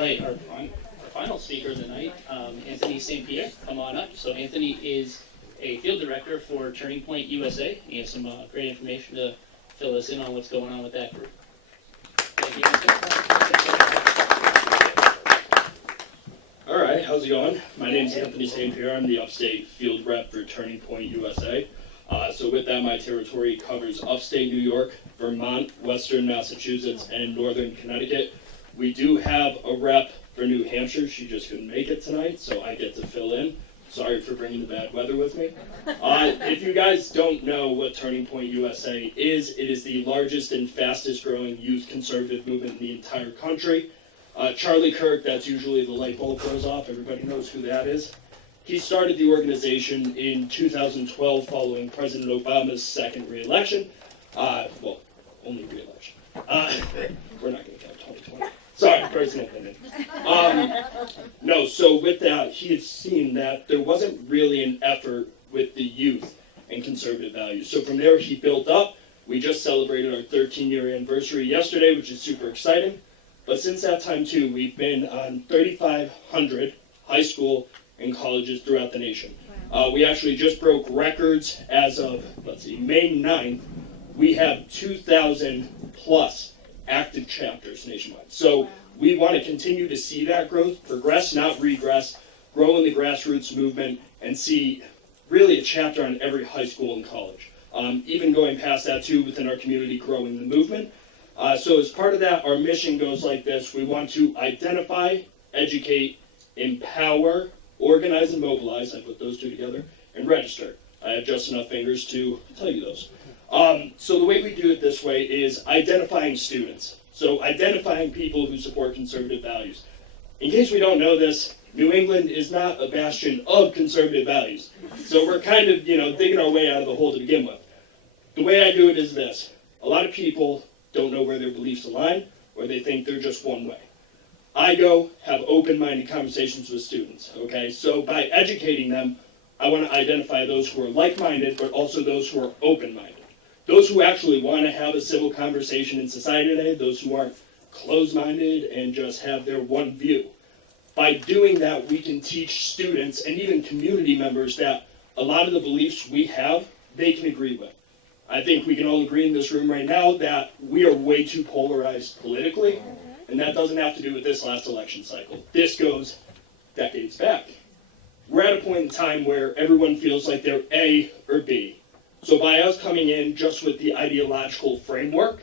right, our final speaker of the night, Anthony St. Pierre, come on up. So Anthony is a field director for Turning Point USA. He has some great information to fill us in on what's going on with that group. Thank you, All right, how's it going? My name's Anthony St. Pierre. I'm the upstate field rep for Turning Point USA. So with that, my territory covers upstate New York, Vermont, western Massachusetts, and northern Connecticut. We do have a rep for New Hampshire. She just couldn't make it tonight, so I get to fill in. Sorry for bringing the bad weather with me. If you guys don't know what Turning Point USA is, it is the largest and fastest growing youth conservative movement in the entire country. Charlie Kirk, that's usually the light bulb goes off. Everybody knows who that is. He started the organization in 2012 following President Obama's second re-election. Well, only re-election. We're not going to count 2020. Sorry, personal opinion. No, so with that, he had seen that there wasn't really an effort with the youth and conservative values. So from there, he built up. We just celebrated our 13-year anniversary yesterday, which is super exciting. But since that time, too, we've been on 3,500 high school and colleges throughout the nation. We actually just broke records as of, May 9th. We have 2,000 plus active chapters nationwide. So we want to continue to see that growth, progress, not regress, grow in the grassroots movement, and see really a chapter on every high school and college. Even going past that, too, within our community, growing the movement. So as part of that, our mission goes like this. We want to identify, educate, empower, organize and mobilize, I put those two together, and register. I have just enough fingers to tell you those. So the way we do it this way is identifying students. So identifying people who support conservative values. In case we don't know this, New England is not a bastion of conservative values. So we're kind of, digging our way out of the hole to begin with. The way I do it is this. A lot of people don't know where their beliefs align, or they think they're just one way. I go have open-minded conversations with students, okay? So by educating them, I want to identify those who are like-minded, but also those who are open-minded. Those who actually want to have a civil conversation in society today, those who aren't closed-minded and just have their one view. By doing that, we can teach students and even community members that a lot of the beliefs we have, they can agree with. I think we can all agree in this room right now that we are way too polarized politically. And that doesn't have to do with this last election cycle. This goes decades back. We're at a point in time where everyone feels like they're A or B. So by us coming in just with the ideological framework,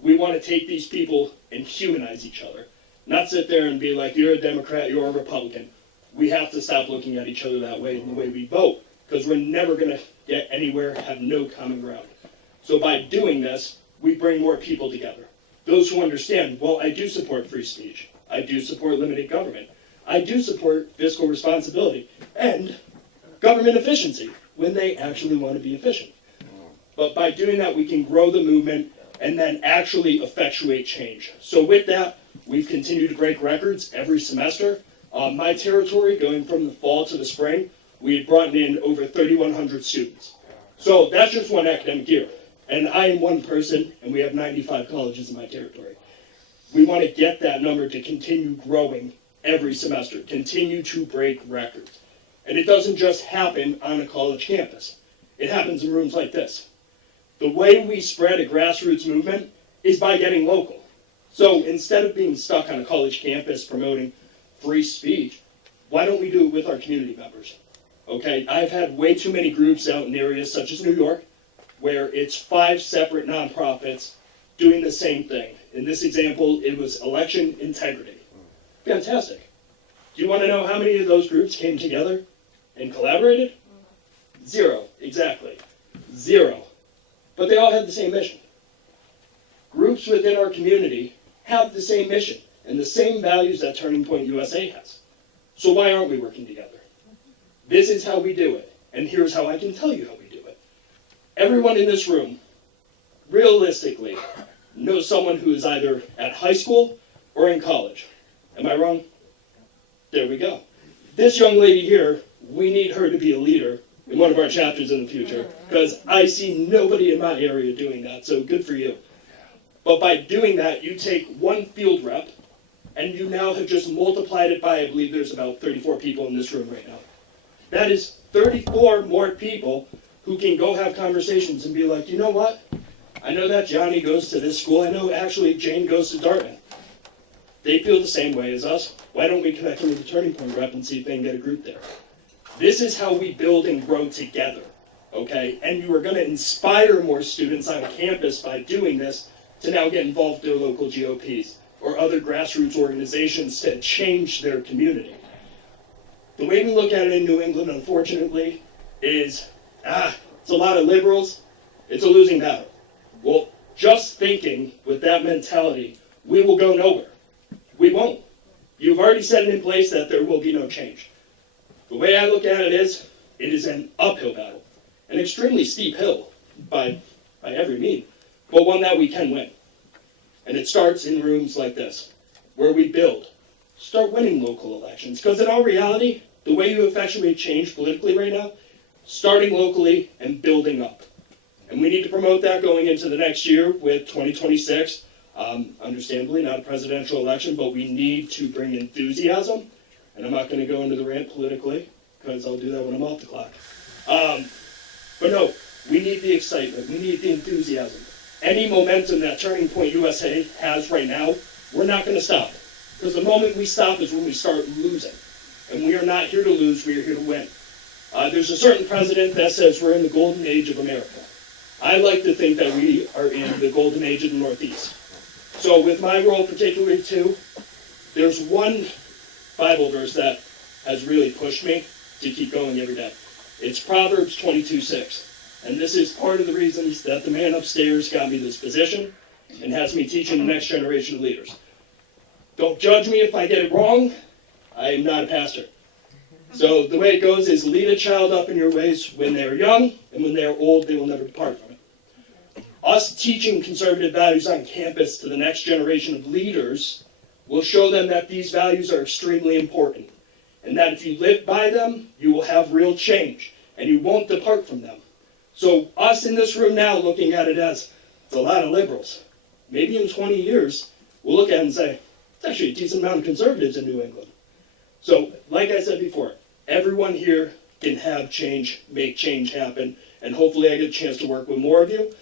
we want to take these people and humanize each other. Not sit there and be like, you're a Democrat, you're a Republican. We have to stop looking at each other that way in the way we vote, because we're never going to get anywhere, have no common ground. So by doing this, we bring more people together. Those who understand, well, I do support free speech. I do support limited government. I do support fiscal responsibility and government efficiency when they actually want to be efficient. But by doing that, we can grow the movement and then actually effectuate change. So with that, we've continued to break records every semester. My territory, going from the fall to the spring, we had brought in over 3,100 students. So that's just one academic year. And I am one person, and we have 95 colleges in my territory. We want to get that number to continue growing every semester, continue to break records. And it doesn't just happen on a college campus. It happens in rooms like this. The way we spread a grassroots movement is by getting local. So instead of being stuck on a college campus promoting free speech, why don't we do it with our community members? Okay, I've had way too many groups out in areas such as New York, where it's 5 separate nonprofits doing the same thing. In this example, it was election integrity. Fantastic. Do you want to know how many of those groups came together and collaborated? 0, exactly. 0. But they all had the same mission. Groups within our community have the same mission and the same values that Turning Point USA has. So why aren't we working together? This is how we do it, and here's how I can tell you how we do it. Everyone in this room, realistically, knows someone who is either at high school or in college. Am I wrong? There we go. This young lady here, we need her to be a leader in one of our chapters in the future, because I see nobody in my area doing that, so good for you. But by doing that, you take one field rep and you now have just multiplied it by, I believe there's about 34 people in this room right now. That is 34 more people who can go have conversations and be like, you know what? I know that Johnny goes to this school. I know actually Jane goes to Dartmouth. They feel the same way as us. Why don't we connect them with the Turning Point rep and see if they can get a group there? This is how we build and grow together, okay? And you are going to inspire more students on campus by doing this to now get involved in their local GOPs or other grassroots organizations to change their community. The way we look at it in New England, unfortunately, is, it's a lot of liberals, it's a losing battle. Well, just thinking with that mentality, we will go nowhere. We won't. You've already set it in place that there will be no change. The way I look at it is an uphill battle, an extremely steep hill by every means, but one that we can win. And it starts in rooms like this, where we build. Start winning local elections, because in all reality, the way you effectuate change politically right now, starting locally and building up. And we need to promote that going into the next year with 2026. Understandably, not a presidential election, but we need to bring enthusiasm. And I'm not going to go into the rant politically, because I'll do that when I'm off the clock. But no, we need the excitement. We need the enthusiasm. Any momentum that Turning Point USA has right now, we're not going to stop. Because the moment we stop is when we start losing. And we are not here to lose, we are here to win. There's a certain president that says we're in the golden age of America. I like to think that we are in the golden age of the Northeast. So with my role particularly too, there's one Bible verse that has really pushed me to keep going every day. It's Proverbs 22:6. And this is part of the reasons that the man upstairs got me this position and has me teaching the next generation of leaders. Don't judge me if I get it wrong. I am not a pastor. So the way it goes is lead a child up in your ways when they're young, and when they're old, they will never depart from it. Us teaching conservative values on campus to the next generation of leaders will show them that these values are extremely important, and that if you live by them, you will have real change, and you won't depart from them. So us in this room now looking at it as, it's a lot of liberals. Maybe in 20 years, we'll look at it and say, it's actually a decent amount of conservatives in New England. So, like I said before, everyone here can have change, make change happen, and hopefully I get a chance to work with more of you.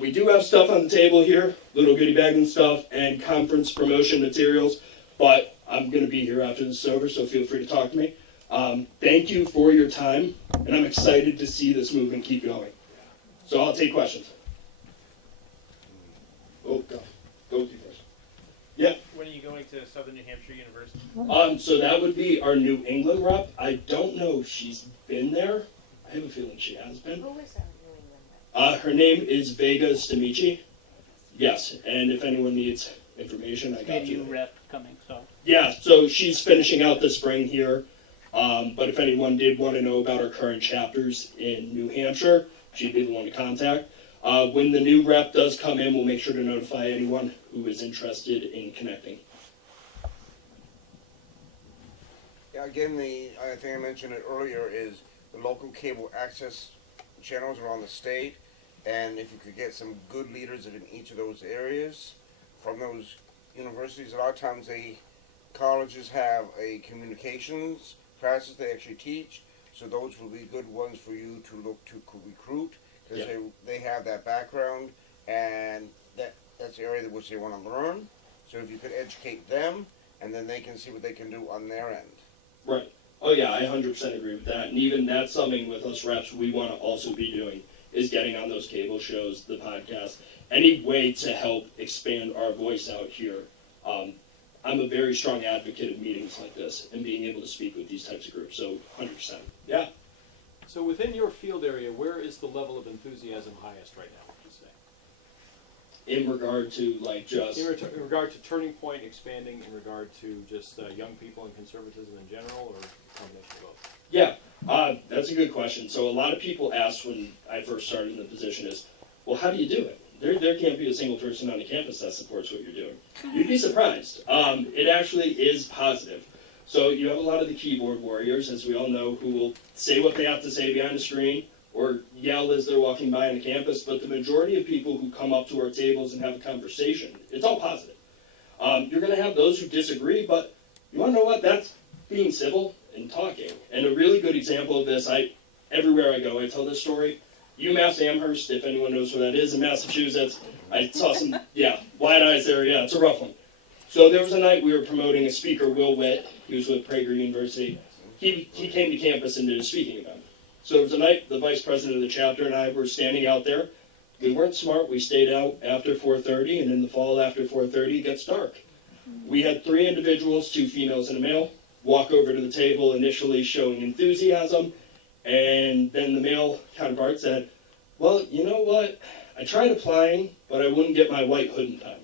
We do have stuff on the table here, little goodie bag and stuff, and conference promotion materials, but I'm going to be here after this is over, so feel free to talk to me. Thank you for your time, and I'm excited to see this movement keep going. So I'll take questions. Oh, go with you first. Yeah. When are you going to Southern New Hampshire University? So that would be our New England rep. I don't know if she's been there. I have a feeling she has been. Who is our New England rep? Her name is Vega Stamici. Yes, and if anyone needs information, I got New you. rep coming, so. Yeah, so she's finishing out the spring here. But if anyone did want to know about our current chapters in New Hampshire, she'd be the one to contact. When the new rep does come in, we'll make sure to notify anyone who is interested in connecting. Yeah, again, I think I mentioned it earlier, is the local cable access channels around the state, and if you could get some good leaders in each of those areas from those universities. A lot of times colleges have a communications classes they actually teach, so those will be good ones for you to look to recruit, because they have that background, and that's the area which they want to learn. So if you could educate them, and then they can see what they can do on their end. Right. Oh yeah, I 100% agree with that. And even that's something with us reps we want to also be doing, is getting on those cable shows, the podcast, any way to help expand our voice out here. I'm a very strong advocate of meetings like this and being able to speak with these types of groups, so 100%. Yeah. So within your field area, where is the level of enthusiasm highest right now, would you say? In regard to like just... In regard to Turning Point expanding, in regard to just young people and conservatism in general, or a combination of both? Yeah, that's a good question. So a lot of people asked when I first started in the position is, well, how do you do it? There can't be a single person on the campus that supports what you're doing. You'd be surprised. It actually is positive. So you have a lot of the keyboard warriors, as we all know, who will say what they have to say behind the screen or yell as they're walking by on the campus, but the majority of people who come up to our tables and have a conversation, it's all positive. You're going to have those who disagree, but you want to know what? That's being civil and talking. And a really good example of this, everywhere I go, I tell this story. UMass Amherst, if anyone knows where that is in Massachusetts, I saw some, wide eyes there. Yeah, it's a rough one. So there was a night we were promoting a speaker, Will Witt. He was with Prager University. He came to campus and did a speaking event. So there was a night the vice president of the chapter and I were standing out there. We weren't smart. We stayed out after 4:30, and in the fall after 4:30, it gets dark. We had 3 individuals, 2 females and a male, walk over to the table, initially showing enthusiasm, and then the male counterpart said, well, you know what? I tried applying, but I wouldn't get my white hood in time.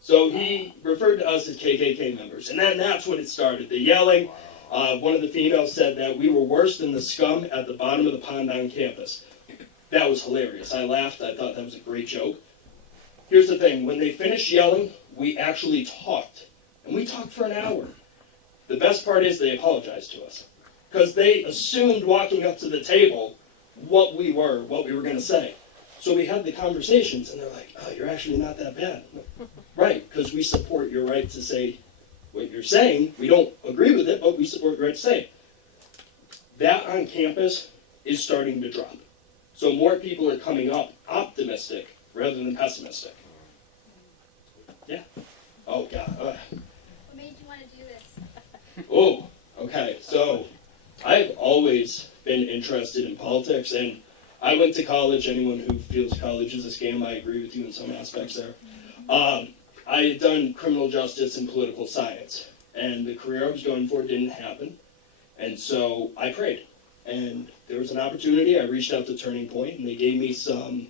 So he referred to us as KKK members, and then that's when it started, the yelling. One of the females said that we were worse than the scum at the bottom of the pond on campus. That was hilarious. I laughed. I thought that was a great joke. Here's the thing. When they finished yelling, we actually talked. And we talked for an hour. The best part is they apologized to us. Because they assumed walking up to the table what we were going to say. So we had the conversations, and they're like, oh, you're actually not that bad. Right, because we support your right to say what you're saying. We don't agree with it, but we support your right to say it. That on campus is starting to drop. So more people are coming up optimistic rather than pessimistic. Yeah. Oh, God. What made you want to do this? Oh, okay. So I've always been interested in politics, and I went to college. Anyone who feels college is a scam, I agree with you in some aspects there. I had done criminal justice and political science, and the career I was going for didn't happen. And so I prayed. And there was an opportunity. I reached out to Turning Point, and they gave me some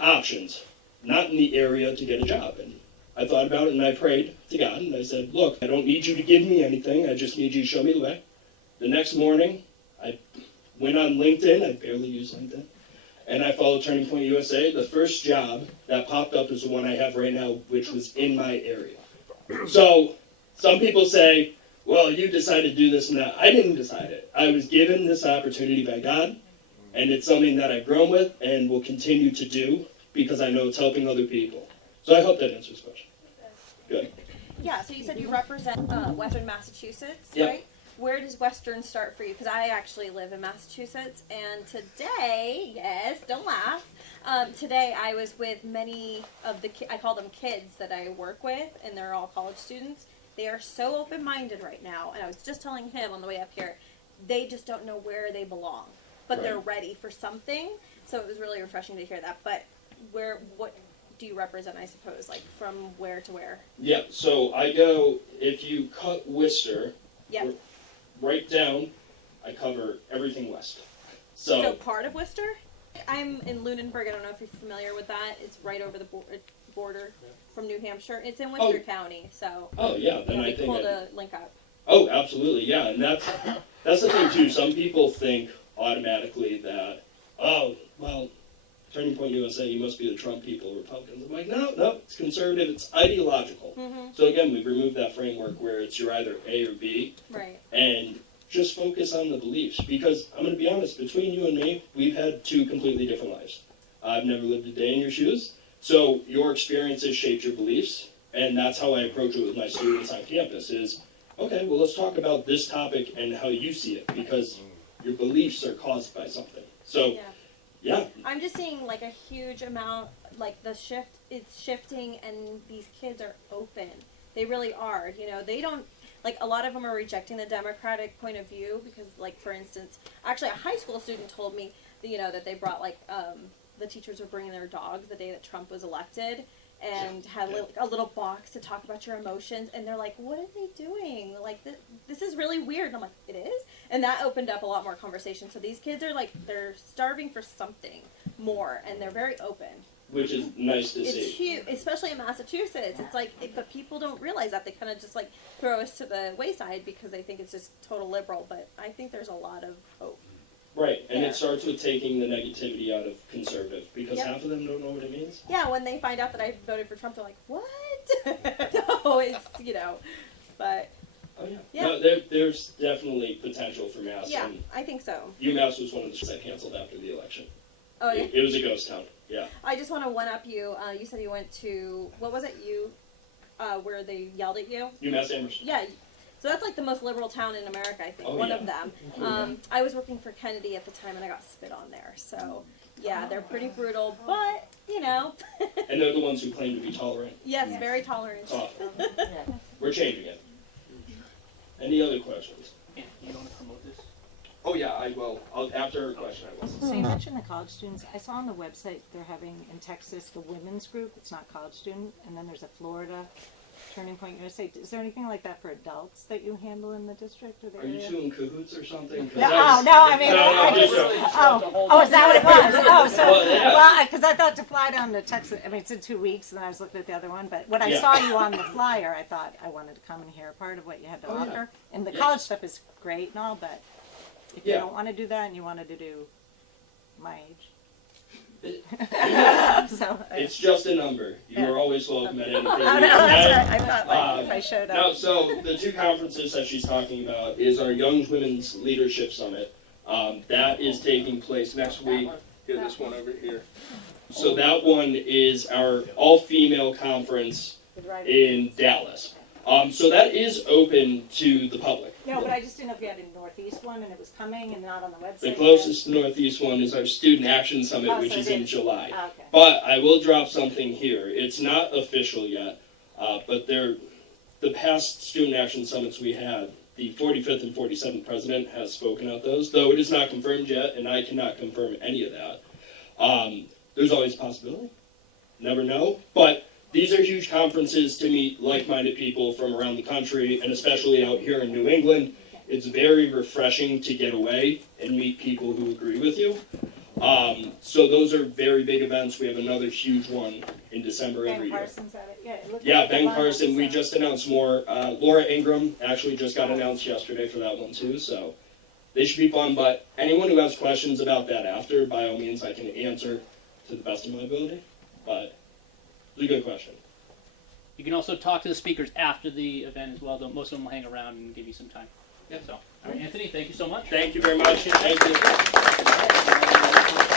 options, not in the area, to get a job. And I thought about it, and I prayed to God, and I said, look, I don't need you to give me anything. I just need you to show me the way. The next morning, I went on LinkedIn. I barely use LinkedIn. And I followed Turning Point USA. The first job that popped up is the one I have right now, which was in my area. So some people say, well, you decided to do this and that. I didn't decide it. I was given this opportunity by God, and it's something that I've grown with and will continue to do because I know it's helping other people. So I hope that answers the question. Good. Yeah, so you said you represent Western Massachusetts, Yep. right? Where does Western start for you? Because I actually live in Massachusetts, and today, yes, don't laugh, today I was with many of the, I call them kids that I work with, and they're all college students. They are so open-minded right now, and I was just telling him on the way up here, they just don't know where they belong, but Right. they're ready for something, so it was really refreshing to hear that. But what do you represent, I suppose, like from where to where? Yeah, so I go, if you cut Worcester, Yep. right down, I cover everything west. So So, part of Worcester? I'm in Lunenburg. I don't know if you're familiar with that. It's right over the border from New Hampshire. It's in Worcester County, so oh yeah, then it'd I be think cool I- to link up. Oh, absolutely, yeah, and that's the thing too. Some people think automatically that, oh, well, Turning Point USA, you must be the Trump people, Republicans. I'm like, no, it's conservative, it's ideological. Mm-hmm. So again, we've removed that framework where it's you're either A or B, Right. and just focus on the beliefs. Because I'm going to be honest, between you and me, we've had 2 completely different lives. I've never lived a day in your shoes, so your experiences shaped your beliefs, and that's how I approach it with my students on campus is, okay, well, let's talk about this topic and how you see it, because your beliefs are caused by something. So, yeah. I'm just seeing like a huge amount, like the shift, it's shifting, and these kids are open. They really are. You know, they don't, like a lot of them are rejecting the Democratic point of view because, like, for instance, actually a high school student told me that, you know, that they brought like, the teachers were bringing their dogs the day that Trump was elected, and had a little box to talk about your emotions, and they're like, what are they doing? Like, this is really weird. And I'm like, it is? And that opened up a lot more conversation. So these kids are like, they're starving for something more, and they're very open. Which is nice to It's see. huge, especially in Massachusetts. It's like, but people don't realize that. They kind of just like throw us to the wayside because they think it's just total liberal, but I think there's a lot of hope. Right, and Yeah. it starts with taking the negativity out of conservative, because Yep. half of them don't know what it means. Yeah, when they find out that I voted for Trump, they're like, what? No, it's, you know, but Oh yeah. Yeah. No, there's definitely potential for Mass. yeah, And I think so. UMass was one of the schools that canceled after the election. Oh, yeah. It was a ghost town. Yeah. I just want to one up you. You said you went to, what was it? where they yelled at you. UMass Amherst. Yeah. So that's like the most liberal town in America, I think. Oh, One yeah. of them. I was working for Kennedy at the time, and I got spit on there. So yeah, they're pretty brutal, but you know. And they're the ones who claim to be tolerant. Yes, very tolerant. It's awful. We're changing it. Any other questions? Yeah, you want to promote this? Oh yeah, I will. After her question, I will. So you mentioned the college students. I saw on the website they're having in Texas the women's group. It's not college student, and then there's a Florida Turning Point USA. Is there anything like that for adults that you handle in the district or the Are you area? two in cahoots or something? 'Cause No, that's- I mean, No, I just just, joking. oh, is that what it was? Oh, so, Well, yeah. well, because I thought to fly down to Texas, I mean, it's in 2 weeks, and I was looking at the other one, but when I Yeah. saw you on the flyer, I thought I wanted to come and hear part of what you had to Oh, yeah. offer. And the Yeah. college stuff is great and all, but if you Yeah. don't want to do that and you wanted to do my age. So, It's just a number. You are always welcome at anything. oh, no, we that's have. right. I thought like, if I showed up. No, so the two conferences that she's talking about is our Young Women's Leadership Summit. That is taking place next week. Here, this one over here. So that one is our all-female conference in Dallas. So that is open to the public. No, but I just didn't know if you had a Northeast one and it was coming and not on the website. The yet. closest Northeast one is our Student Action Summit, Oh, which so is it in is. July. Oh, okay. But I will drop something here. It's not official yet, but the past Student Action Summits we had, the 45th and 47th president has spoken at those, though it is not confirmed yet, and I cannot confirm any of that. There's always a possibility. Never know. But these are huge conferences to meet like-minded people from around the country, and especially out here in New England. It's very refreshing to get away and meet people who agree with you. So those are very big events. We have another huge one in December every Ben year. Carson's at it. Yeah, it looked Yeah, like the Ben lineup, Carson, we so- just announced more. Laura Ingram actually just got announced yesterday for that one too, so they should be fun. But anyone who has questions about that after, by all means, I can answer to the best of my ability. But it's a good question. You can also talk to the speakers after the event as well, though most of them will hang around and give you some time. Yeah. So, all right, Anthony, thank you so much. Thank you very much. Thank you.